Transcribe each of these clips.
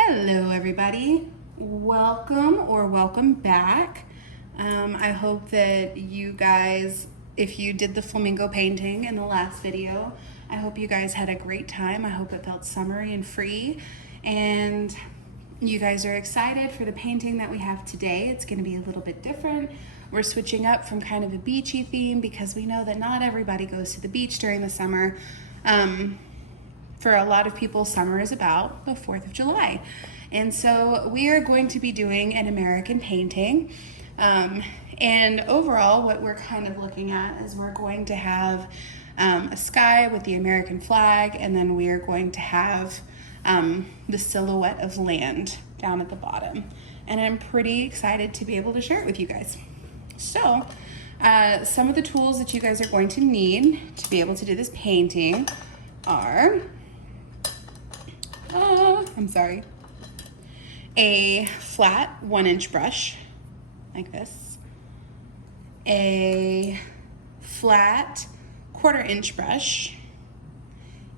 Hello everybody, welcome back. I hope that you guys, if you did the flamingo painting in the last video, I hope you guys had a great time. I hope it felt summery and free, and you guys are excited for the painting that we have today. It's going to be a little bit different. We're switching up from kind of a beachy theme because we know that not everybody goes to the beach during the summer. For a lot of people, summer is about the 4th of July. And so we are going to be doing an American painting. And overall, what we're kind of looking at is we're going to have a sky with the American flag, and then we are going to have the silhouette of land down at the bottom. And I'm pretty excited to be able to share it with you guys. So some of the tools that you guys are going to need to be able to do this painting are a flat 1-inch brush like this, a flat 1/4-inch brush,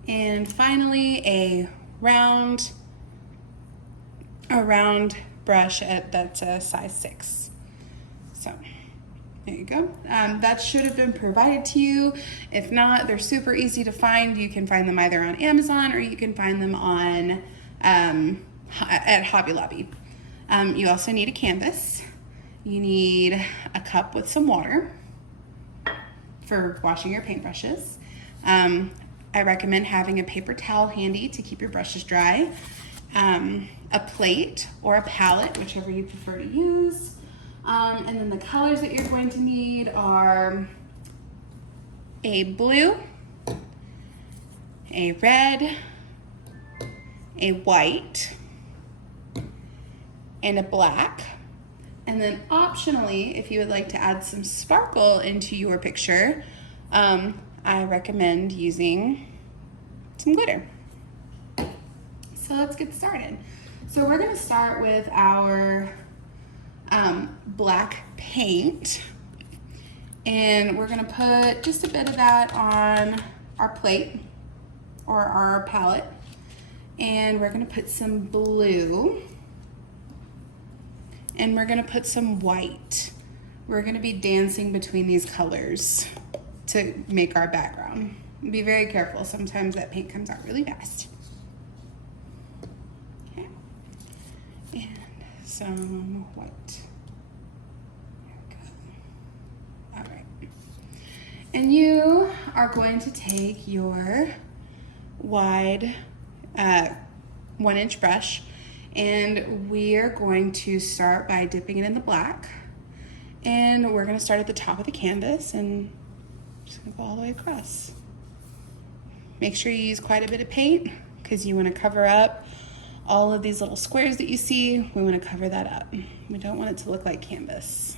and finally a round brush that's a size 6. So there you go. That should have been provided to you. If not, they're super easy to find. You can find them either on Amazon or you can find them on at Hobby Lobby. You also need a canvas. You need a cup with some water for washing your paintbrushes. I recommend having a paper towel handy to keep your brushes dry. A plate or a palette, whichever you prefer to use. And then the colors that you're going to need are a blue, a red, a white, and a black. And then optionally, if you would like to add some sparkle into your picture, I recommend using some glitter. So let's get started. So we're going to start with our black paint, and we're going to put just a bit of that on our plate or our palette, and we're going to put some blue, and we're going to put some white. We're going to be dancing between these colors to make our background. Be very careful, sometimes that paint comes out really fast. Okay, and some white. And you are going to take your wide 1-inch brush, and we are going to start by dipping it in the black. And we're going to start at the top of the canvas and just going to go all the way across. Make sure you use quite a bit of paint because you want to cover up all of these little squares that you see. We want to cover that up. We don't want it to look like canvas.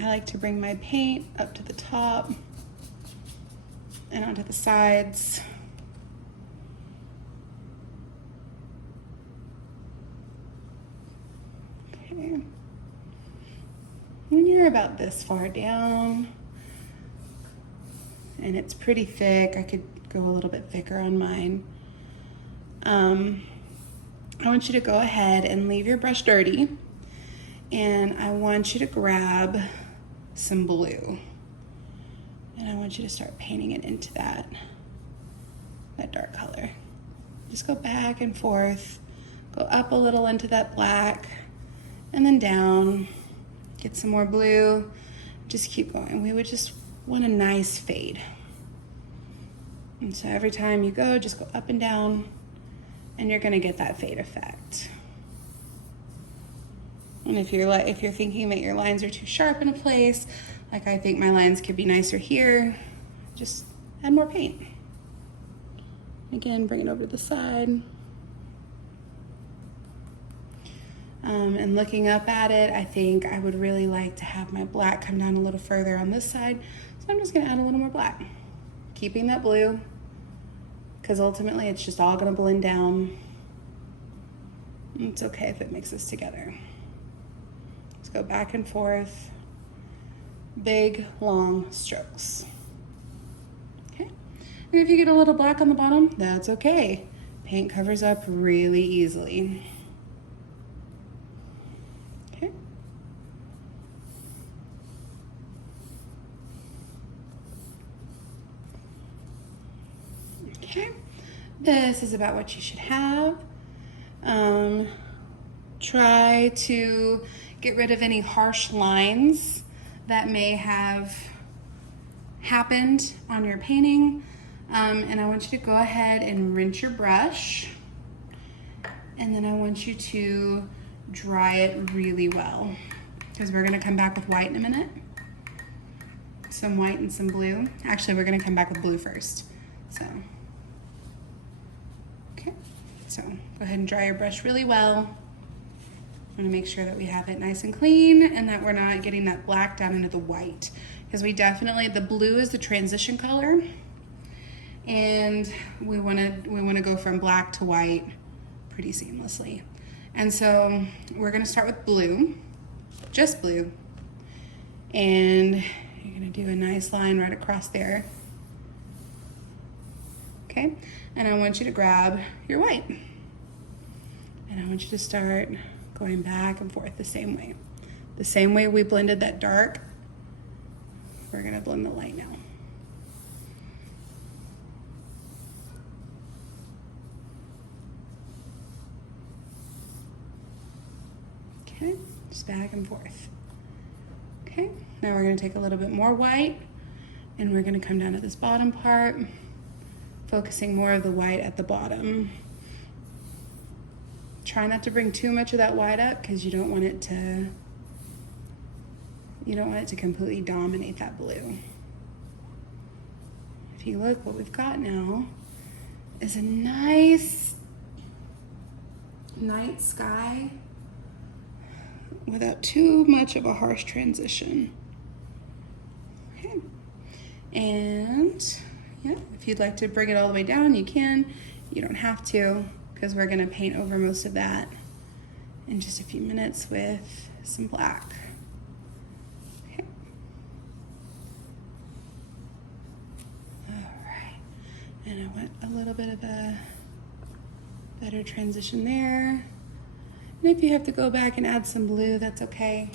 I like to bring my paint up to the top and onto the sides. Okay. When you're about this far down and it's pretty thick, I could go a little bit thicker on mine. I want you to go ahead and leave your brush dirty, and I want you to grab some blue, and I want you to start painting it into that dark color. Just go back and forth, go up a little into that black, and then down, get some more blue, just keep going. We would just want a nice fade. And so every time you go, just go up and down, and you're gonna get that fade effect. And if you're thinking that your lines are too sharp in a place, like I think my lines could be nicer here, just add more paint. Again, bring it over to the side. And looking up at it, I think I would really like to have my black come down a little further on this side. So I'm just gonna add a little more black, keeping that blue, because ultimately it's just all gonna blend down. It's okay if it mixes together. Go back and forth, big, long strokes. And if you get a little black on the bottom, that's okay. Paint covers up really easily. Okay. Okay. This is about what you should have. Try to get rid of any harsh lines that may have happened on your painting. And I want you to go ahead and rinse your brush. And then I want you to dry it really well, because we're gonna come back with white in a minute. Some white and some blue. Actually, we're gonna come back with blue first. So, okay. So go ahead and dry your brush really well. I'm gonna make sure that we have it nice and clean and that we're not getting that black down into the white, because we definitely, the blue is the transition color, and we wanna go from black to white pretty seamlessly. And so we're gonna start with blue, just blue, and you're gonna do a nice line right across there. Okay, and I want you to grab your white, and I want you to start going back and forth the same way. The same way we blended that dark, we're gonna blend the light now. Okay, just back and forth. Okay, now we're gonna take a little bit more white and we're gonna come down to this bottom part, focusing more of the white at the bottom. Try not to bring too much of that white up, because you don't want it to completely dominate that blue. If you look, what we've got now is a nice night sky without too much of a harsh transition. Okay. And yeah, if you'd like to bring it all the way down, you can. You don't have to, because we're gonna paint over most of that in just a few minutes with some black. Okay. All right, and I want a little bit of a better transition there. And if you have to go back and add some blue, that's okay.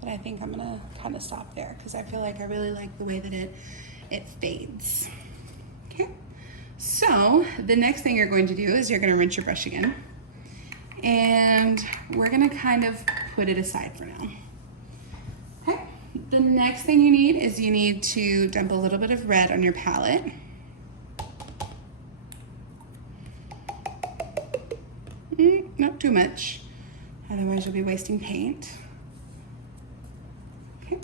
But I think I'm gonna kind of stop there, because I feel like I really like the way that it fades. Okay. So the next thing you're going to do is you're going to rinse your brush again, and we're going to kind of put it aside for now. Okay. The next thing you need is you need to dump a little bit of red on your palette. Not too much, otherwise you'll be wasting paint. Okay.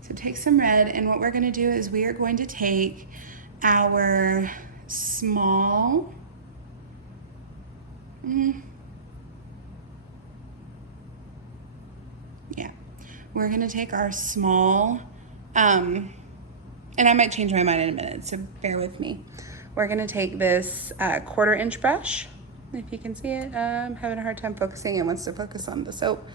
So take some red, and what we're going to do is we are going to take our small, we're gonna take our small, and I might change my mind in a minute, so bear with me. We're gonna take this 1/4 inch brush. If you can see it, I'm having a hard time focusing. It wants to focus on the soap.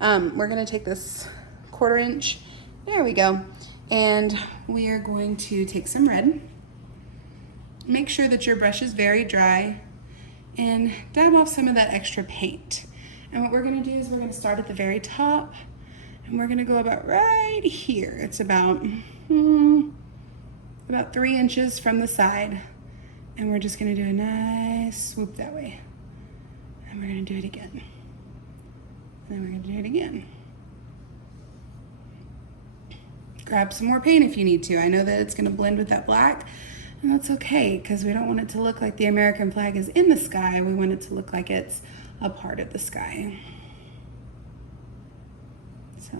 We're gonna take this 1/4 inch, there we go, and we are going to take some red. Make sure that your brush is very dry and dab off some of that extra paint. And what we're gonna do is we're gonna start at the very top, and we're gonna go about right here. It's about 3 inches from the side. And we're just gonna do a nice swoop that way. And we're gonna do it again. And then we're gonna do it again. Grab some more paint if you need to. I know that it's gonna blend with that black, and that's okay, because we don't want it to look like the American flag is in the sky. We want it to look like it's a part of the sky. So,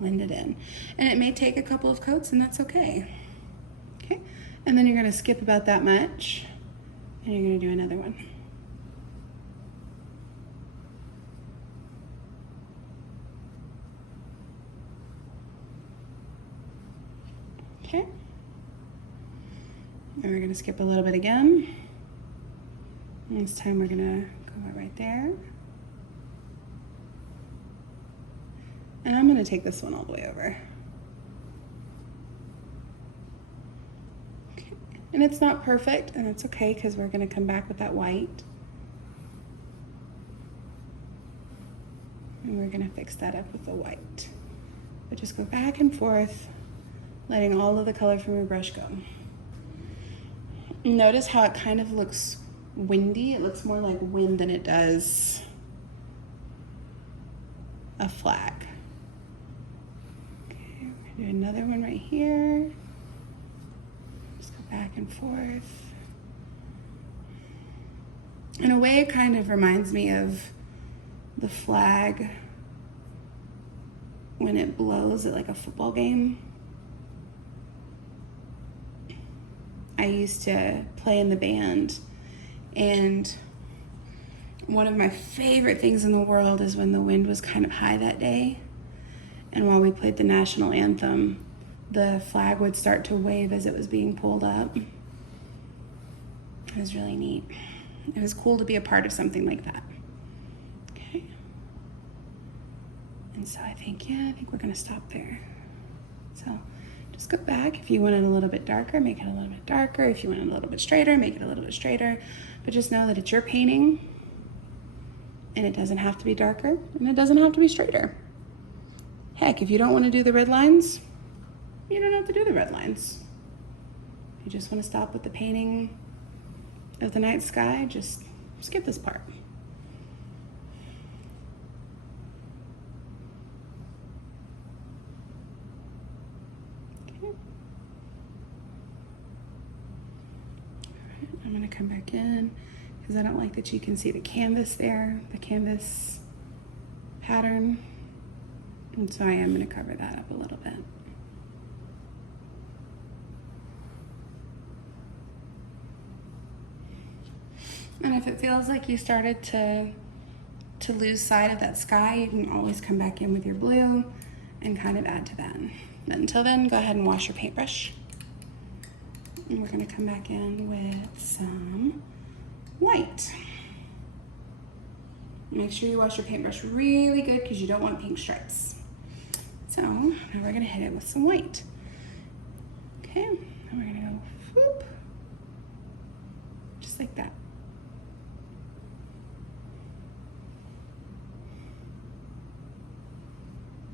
blend it in. And it may take a couple of coats, and that's okay. Okay, and then you're gonna skip about that much, and you're gonna do another one. Okay, and we're gonna skip a little bit again. And this time we're gonna go right there. And I'm gonna take this one all the way over. And it's not perfect, and it's okay because we're gonna come back with that white. And we're gonna fix that up with the white. But just go back and forth, letting all of the color from your brush go. Notice how it kind of looks windy. It looks more like wind than it does a flag. Okay, we're gonna do another one right here. Just go back and forth. In a way, it kind of reminds me of the flag when it blows at like a football game. I used to play in the band, and one of my favorite things in the world is when the wind was kind of high that day, and while we played the national anthem, the flag would start to wave as it was being pulled up. It was really neat. It was cool to be a part of something like that. Okay. And so I think we're gonna stop there. So just go back. If you want it a little bit darker, make it a little bit darker. If you want it a little bit straighter, make it a little bit straighter. But just know that it's your painting, and it doesn't have to be darker, and it doesn't have to be straighter. Heck, if you don't want to do the red lines, you don't have to do the red lines. If you just want to stop with the painting of the night sky, just skip this part. I'm gonna come back in because I don't like that you can see the canvas there, the canvas pattern. And so I am gonna cover that up a little bit. And if it feels like you started to lose sight of that sky, you can always come back in with your blue and kind of add to that. But until then, go ahead and wash your paintbrush. And we're gonna come back in with some white. Make sure you wash your paintbrush really good because you don't want pink stripes. So now we're gonna hit it with some white. Okay, and we're gonna go whoop, just like that.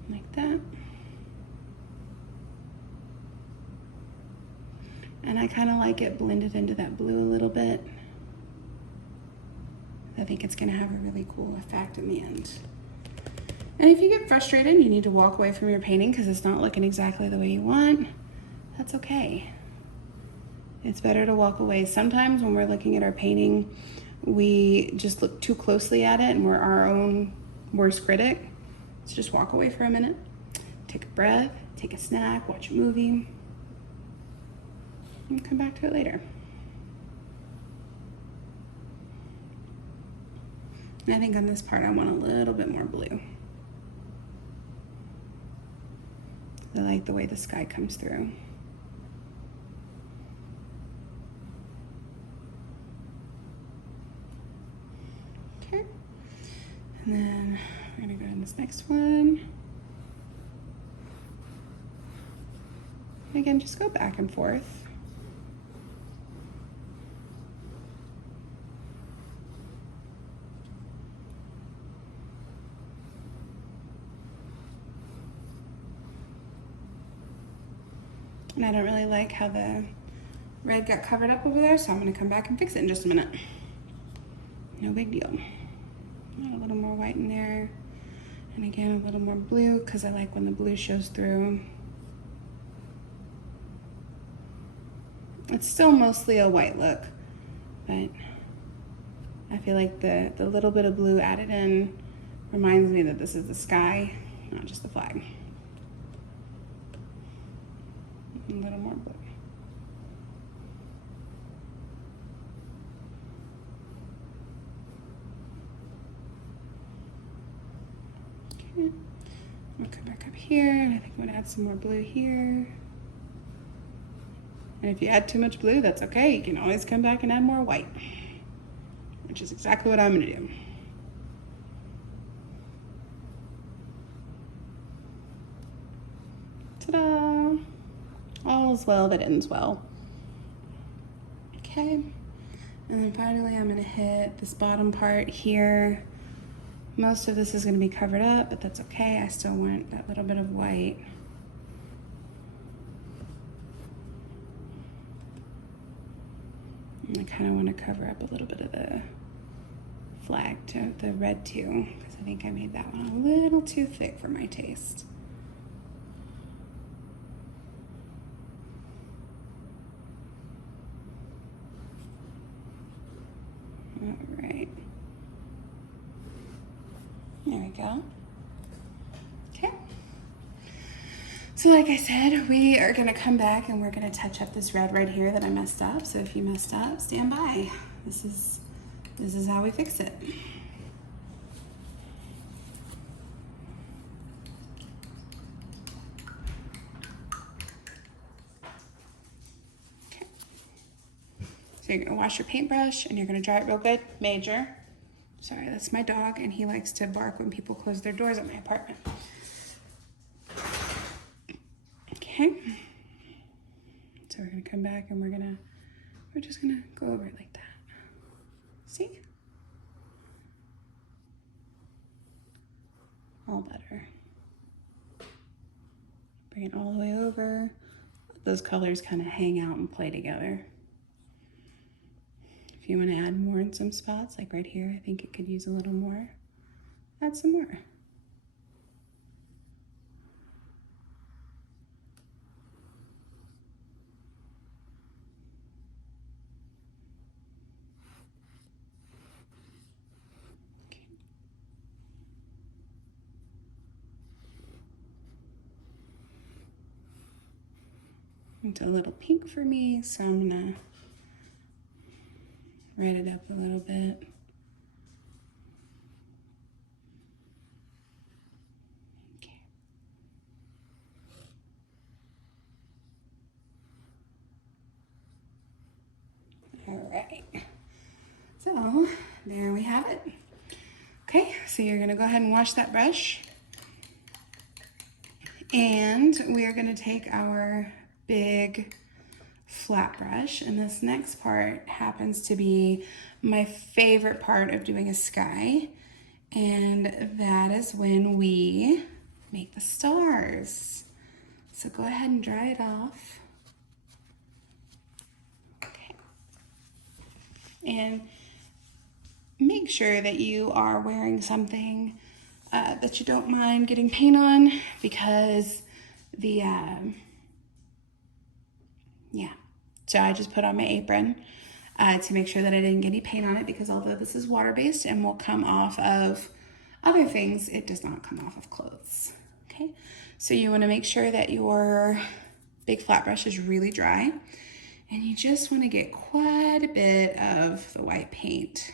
Like that. And I kind of like it blended into that blue a little bit. I think it's gonna have a really cool effect in the end. And if you get frustrated and you need to walk away from your painting because it's not looking exactly the way you want, that's okay. It's better to walk away. Sometimes when we're looking at our painting, we just look too closely at it and we're our own worst critic. So just walk away for a minute, take a breath, take a snack, watch a movie, and come back to it later. And I think on this part I want a little bit more blue. I like the way the sky comes through. Okay, and then we're gonna go to this next one. And again, just go back and forth. And I don't really like how the red got covered up over there, so I'm gonna come back and fix it in just a minute. No big deal. Add a little more white in there. And again, a little more blue, because I like when the blue shows through. It's still mostly a white look, but I feel like the little bit of blue added in reminds me that this is the sky, not just the flag. A little more blue. Okay, we'll come back up here, and I think I'm gonna add some more blue here. And if you add too much blue, that's okay. You can always come back and add more white, which is exactly what I'm gonna do. Ta-da! All's well that ends well. Okay, and then finally I'm gonna hit this bottom part here. Most of this is gonna be covered up, but that's okay. I still want that little bit of white. And I kind of want to cover up a little bit of the flag, to the red too, because I think I made that one a little too thick for my taste. All right. There we go. Okay. So like I said, we are gonna come back and we're gonna touch up this red right here that I messed up. So if you messed up, stand by. This is how we fix it. Okay. So you're gonna wash your paintbrush and you're gonna dry it real good. Major. Sorry, that's my dog, and he likes to bark when people close their doors at my apartment. Okay. So we're gonna come back and we're just gonna go over it like that. See? All better. Bring it all the way over. Let those colors kind of hang out and play together. If you want to add more in some spots, like right here, I think it could use a little more. Add some more. Okay. It's a little pink for me, so I'm gonna red it up a little bit. Okay. All right. So there we have it. Okay, so you're gonna go ahead and wash that brush. And we are gonna take our big flat brush, and this next part happens to be my favorite part of doing a sky, and that is when we make the stars. So go ahead and dry it off. Okay. And make sure that you are wearing something that you don't mind getting paint on, because the yeah. So I just put on my apron to make sure that I didn't get any paint on it, because although this is water-based and will come off of other things, it does not come off of clothes. Okay, so you want to make sure that your big flat brush is really dry, and you just want to get quite a bit of the white paint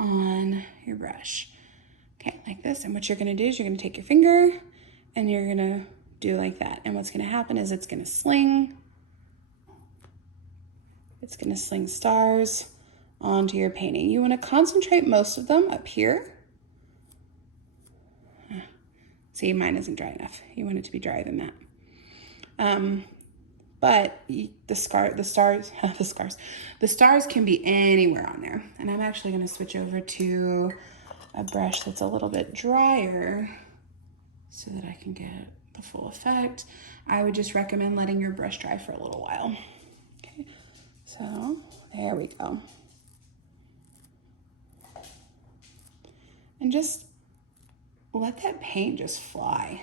on your brush. Okay, like this. And what you're going to do is you're going to take your finger and you're going to do like that. And what's going to happen is it's going to sling. It's going to sling stars onto your painting. You want to concentrate most of them up here. See, mine isn't dry enough. You want it to be drier than that. But the stars can be anywhere on there. And I'm actually going to switch over to a brush that's a little bit drier so that I can get the full effect. I would just recommend letting your brush dry for a little while. Okay, so there we go. And just let that paint just fly.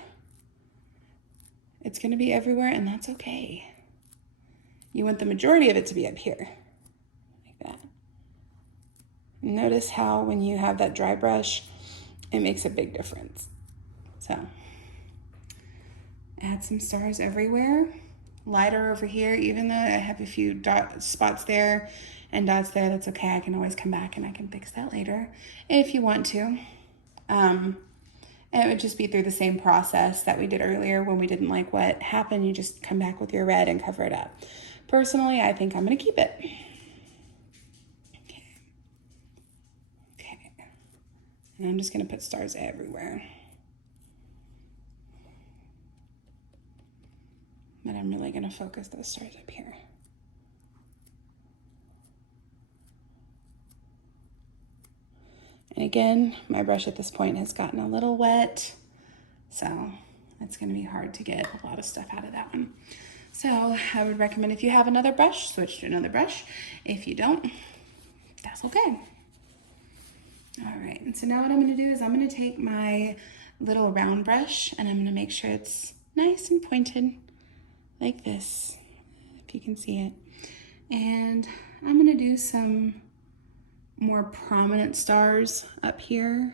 It's going to be everywhere, and that's okay. You want the majority of it to be up here, like that. Notice how when you have that dry brush, it makes a big difference. So, add some stars everywhere. Lighter over here, even though I have a few spots there and dots there, that's okay. I can always come back and I can fix that later if you want to. And it would just be through the same process that we did earlier when we didn't like what happened. You just come back with your red and cover it up. Personally, I think I'm gonna keep it. Okay. And I'm just gonna put stars everywhere. But I'm really gonna focus those stars up here. And again, my brush at this point has gotten a little wet, so it's gonna be hard to get a lot of stuff out of that one. So I would recommend if you have another brush, switch to another brush. If you don't, that's okay. All right, and so now what I'm gonna do is I'm gonna take my little round brush and I'm gonna make sure it's nice and pointed like this, if you can see it. And I'm gonna do some more prominent stars up here,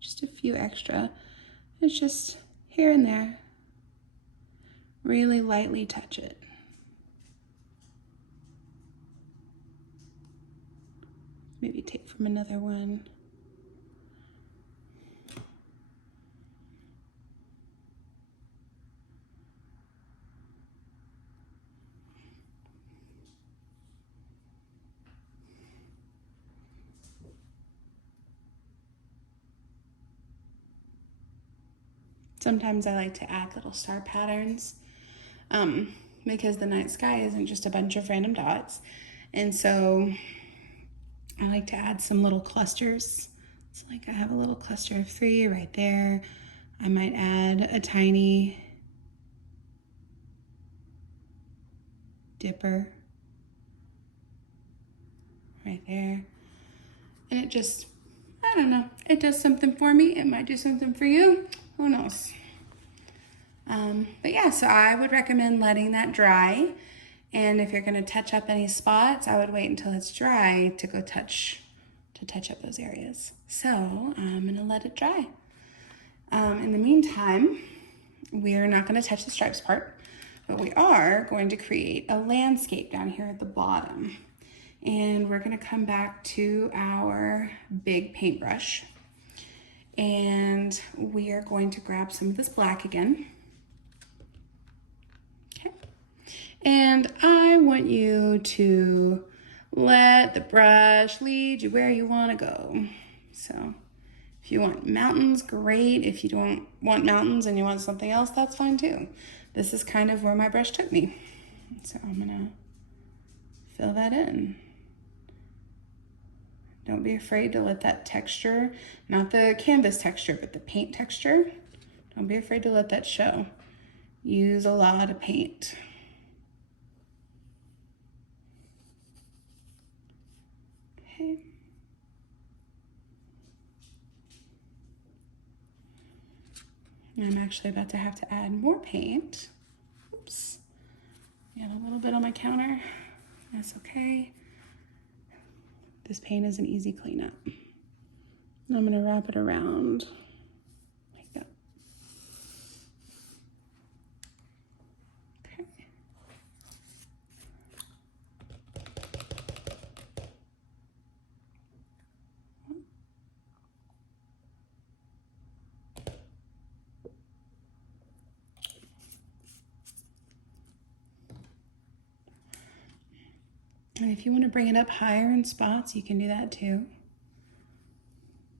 just a few extra. It's just here and there. Really lightly touch it. Maybe take from another one. Sometimes I like to add little star patterns because the night sky isn't just a bunch of random dots. And so I like to add some little clusters. It's like I have a little cluster of 3 right there. I might add a tiny dipper right there. And it just, I don't know, it does something for me. It might do something for you. Who knows? But yeah, so I would recommend letting that dry. And if you're gonna touch up any spots, I would wait until it's dry to go touch up those areas. So I'm gonna let it dry. In the meantime, we're not gonna touch the stripes part, but we are going to create a landscape down here at the bottom. And we're gonna come back to our big paintbrush. And we are going to grab some of this black again. Okay. And I want you to let the brush lead you where you want to go. So if you want mountains, great. If you don't want mountains and you want something else, that's fine too. This is kind of where my brush took me. So I'm gonna fill that in. Don't be afraid to let that texture, not the canvas texture, but the paint texture, don't be afraid to let that show. Use a lot of paint. Okay. I'm actually about to have to add more paint. Oops. Got a little bit on my counter. That's okay. This paint is an easy cleanup. And I'm gonna wrap it around like that. Okay. And if you want to bring it up higher in spots, you can do that too.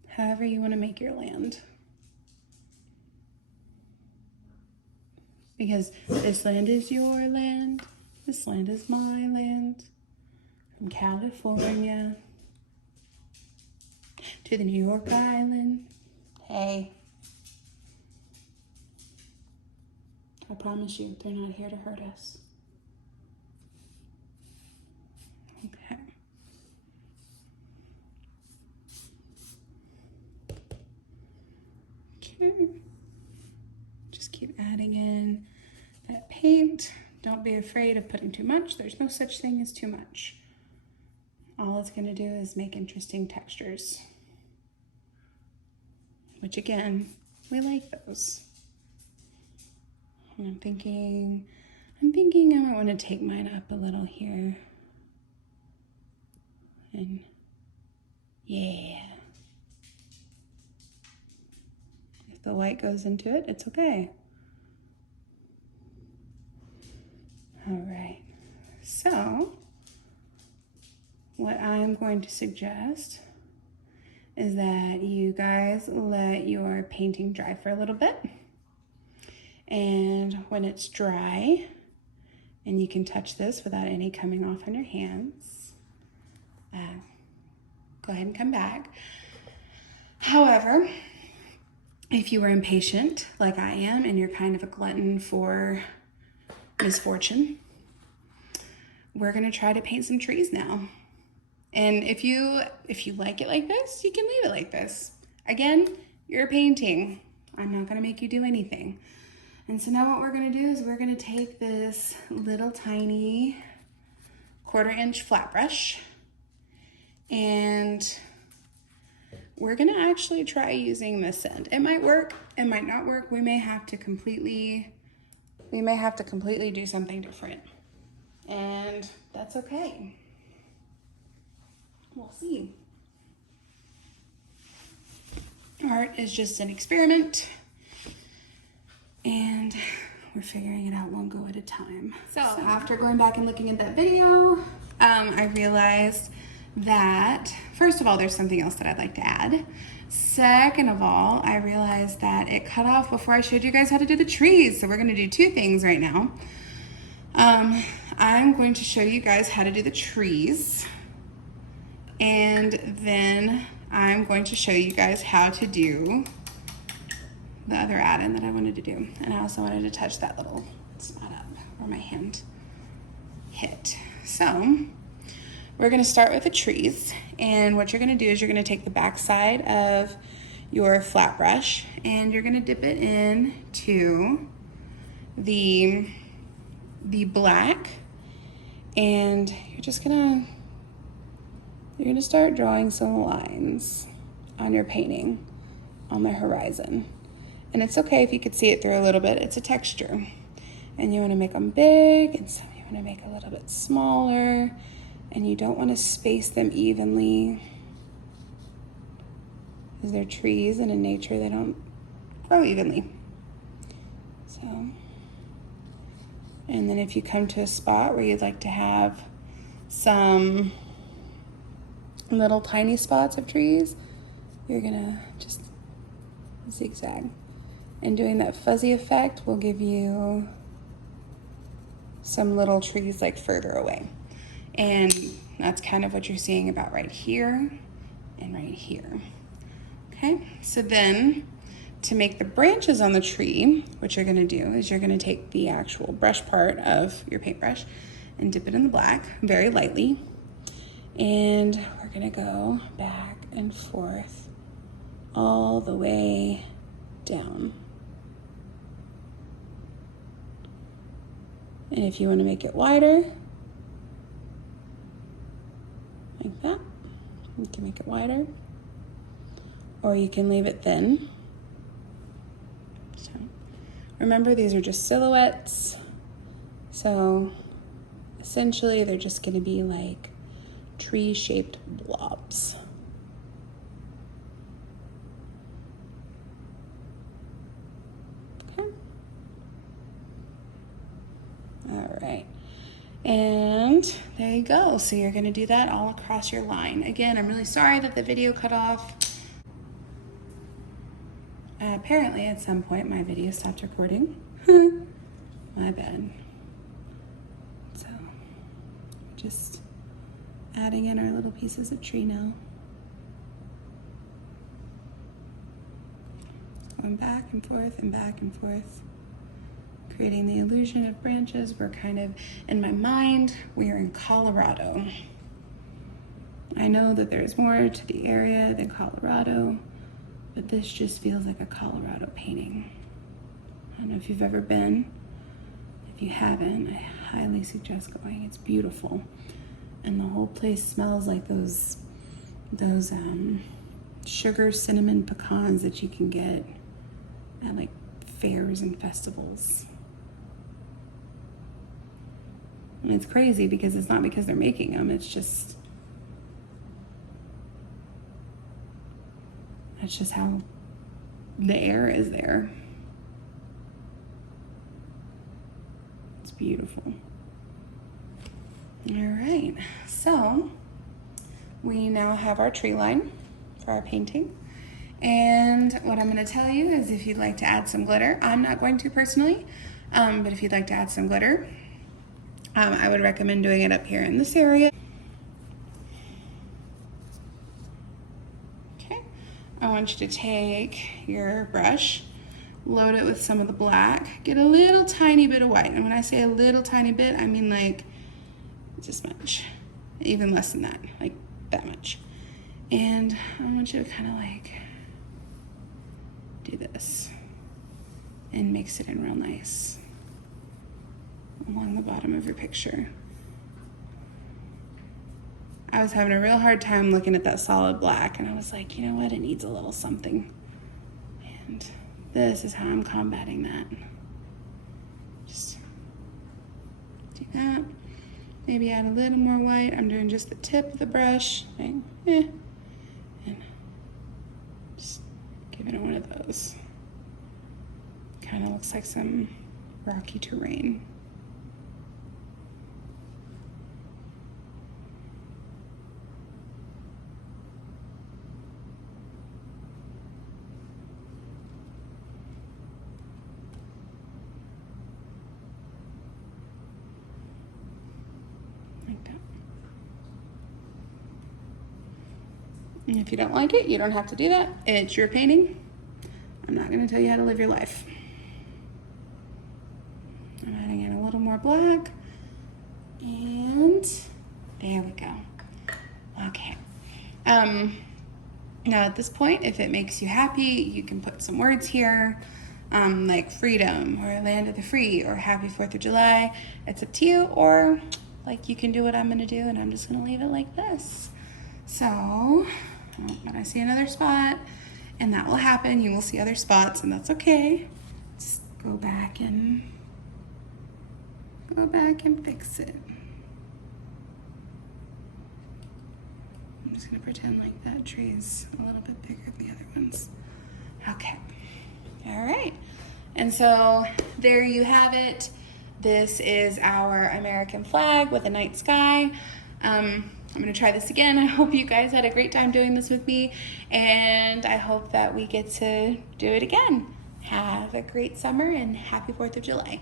However you want to make your land. Because this land is your land. This land is my land. From California to the New York Island. Hey. I promise you, they're not here to hurt us. Okay. Okay. Just keep adding in that paint. Don't be afraid of putting too much. There's no such thing as too much. All it's gonna do is make interesting textures. Which again, we like those. And I'm thinking I might want to take mine up a little here. And yeah. If the light goes into it, it's okay. All right. So what I'm going to suggest is that you guys let your painting dry for a little bit. And when it's dry, and you can touch this without any coming off on your hands, go ahead and come back. However, if you are impatient like I am and you're kind of a glutton for misfortune, we're gonna try to paint some trees now. And if you like it like this, you can leave it like this. Again, you're painting. I'm not gonna make you do anything. And so now what we're gonna do is we're gonna take this little tiny 1/4-inch flat brush and we're gonna actually try using this end. It might work, it might not work. We may have to completely do something different. And that's okay. We'll see. Art is just an experiment, and we're figuring it out one go at a time. So after going back and looking at that video, I realized that, first of all, there's something else that I'd like to add. Second of all, I realized that it cut off before I showed you guys how to do the trees. So we're gonna do 2 things right now. I'm going to show you guys how to do the trees, and then I'm going to show you guys how to do the other add-in that I wanted to do. And I also wanted to touch that little spot up where my hand hit. So we're gonna start with the trees, and what you're gonna do is you're gonna take the back side of your flat brush and you're gonna dip it into the black, and you're gonna start drawing some lines on your painting on the horizon. And it's okay if you could see it through a little bit, it's a texture. And you wanna make them big, and some you wanna make a little bit smaller, and you don't wanna space them evenly, because they're trees, and in nature they don't grow evenly. So, and then if you come to a spot where you'd like to have some little tiny spots of trees, you're gonna just zigzag. And doing that fuzzy effect will give you some little trees like further away. And that's kind of what you're seeing about right here and right here. Okay, so then to make the branches on the tree, what you're gonna do is you're gonna take the actual brush part of your paintbrush and dip it in the black very lightly. And we're gonna go back and forth all the way down. And if you want to make it wider, like that, you can make it wider, or you can leave it thin. So remember, these are just silhouettes, so essentially they're just going to be like tree-shaped blobs. Okay. All right. And there you go. So you're going to do that all across your line. Again, I'm really sorry that the video cut off. Apparently at some point my video stopped recording. My bad. So just adding in our little pieces of tree now. Going back and forth and back and forth, creating the illusion of branches. We're kind of, in my mind, we are in Colorado. I know that there's more to the area than Colorado, but this just feels like a Colorado painting. I don't know if you've ever been. If you haven't, I highly suggest going. It's beautiful. And the whole place smells like those sugar cinnamon pecans that you can get at like fairs and festivals. And it's crazy because it's not because they're making them, it's just how the air is there. It's beautiful. All right, so we now have our tree line for our painting. And what I'm gonna tell you is if you'd like to add some glitter, I'm not going to personally, but if you'd like to add some glitter, I would recommend doing it up here in this area. Okay, I want you to take your brush, load it with some of the black, get a little tiny bit of white. And when I say a little tiny bit, I mean like this much, even less than that, like that much. And I want you to kind of like do this and mix it in real nice along the bottom of your picture. I was having a real hard time looking at that solid black, and I was like, you know what, it needs a little something. And this is how I'm combating that. Just do that. Maybe add a little more white. I'm doing just the tip of the brush, right? And just giving it one of those. Kind of looks like some rocky terrain. Like that. And if you don't like it, you don't have to do that. It's your painting. I'm not going to tell you how to live your life. I'm adding in a little more black. And there we go. Okay. Now at this point, if it makes you happy, you can put some words here, like freedom or land of the free or happy 4th of July. It's up to you, or like you can do what I'm gonna do, and I'm just gonna leave it like this. So when I see another spot, and that will happen, you will see other spots, and that's okay. Just go back and fix it. I'm just gonna pretend like that tree's a little bit bigger than the other ones. Okay, all right. And so there you have it. This is our American flag with a night sky. I'm gonna try this again. I hope you guys had a great time doing this with me, and I hope that we get to do it again. Have a great summer and happy 4th of July.